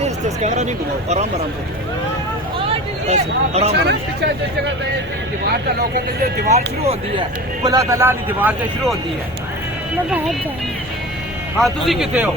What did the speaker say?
तेज तेज camera नहीं घुमाओ, आराम आराम से, आराम आराम से। दीवार तो लोगों के दीवार शुरू होती है, खुला तला दीवार से शुरू होती है। हाँ तुसी किथे हो?